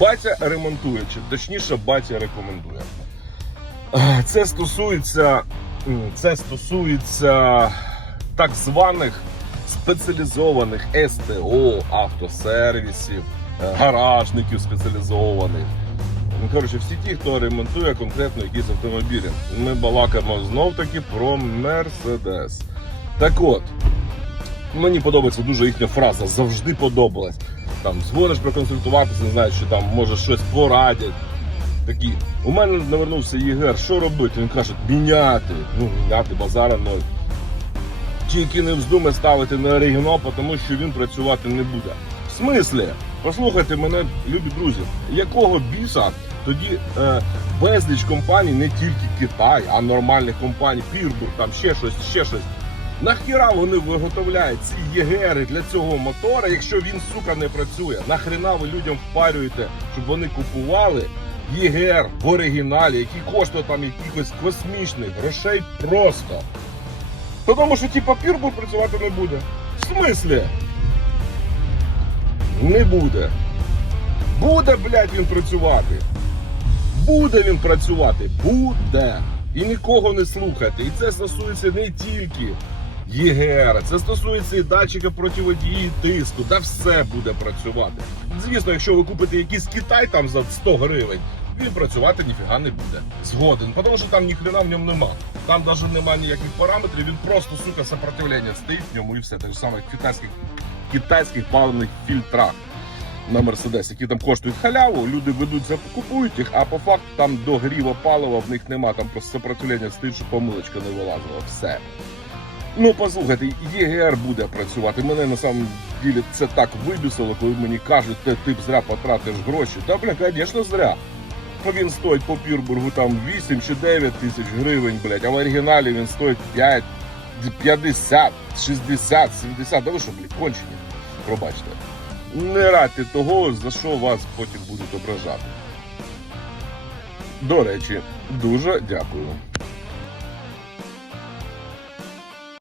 Батя ремонтує, чи точніше, батя рекомендує. Е, Це стосується, це стосується так званих спеціалізованих СТО, автосервісів, е, гаражників спеціалізованих. Ну, коротше, всі ті, хто ремонтує конкретно якісь автомобілі. Ми балакаємо знов таки про Мерседес. Так от, мені подобається дуже їхня фраза, завжди подобалась. Там дзвониш проконсультуватися, не знаю, що там може щось порадять. Такі, у мене навернувся Єгер, що робити? Він каже, міняти. Ну, міняти базара ноль. Тільки не вздумай ставити на оригінал, тому що він працювати не буде. В смислі? Послухайте мене, любі друзі, якого біса тоді е, безліч компаній, не тільки Китай, а нормальних компаній, Пірбур, там ще щось, ще щось. Нахіра вони виготовляють ці єгери для цього мотора, якщо він, сука, не працює? Нахрена ви людям впарюєте, щоб вони купували єгер в оригіналі, який коштує там якихось космічних грошей просто. Тому що ті папірбур працювати не буде. В смислі? Не буде. Буде, блядь, він працювати. Буде він працювати. Буде. І нікого не слухайте. І це стосується не тільки ЄГР, це стосується і датчика противодії тиску. Да все буде працювати. Звісно, якщо ви купите якийсь Китай там за 100 гривень, він працювати ніфіга не буде. Згоден. Тому що там ніхрена в ньому нема. Там навіть нема ніяких параметрів, він просто, сука, сопротивлення стоїть в ньому і все. Те ж саме як в китайських, китайських паливних фільтрах на Мерседес, які там коштують халяву, люди ведуть за купують їх, а по факту там до гріва палива в них нема, там просто сопротивлення стоїть, щоб помилочка не вилазила. Все. Ну, послухайте, ЄГР буде працювати. Мене на самом ділі це так вибісило, коли мені кажуть, ти, ти б зря потратиш гроші. Та, бля, звісно, зря. Він стоїть по Пірбургу там 8 чи 9 тисяч гривень, блядь, а в оригіналі він стоїть 5, 50, 60, 70. Да ви що, блядь, кончені? Пробачте. Не радьте того, за що вас потім будуть ображати. До речі, дуже дякую.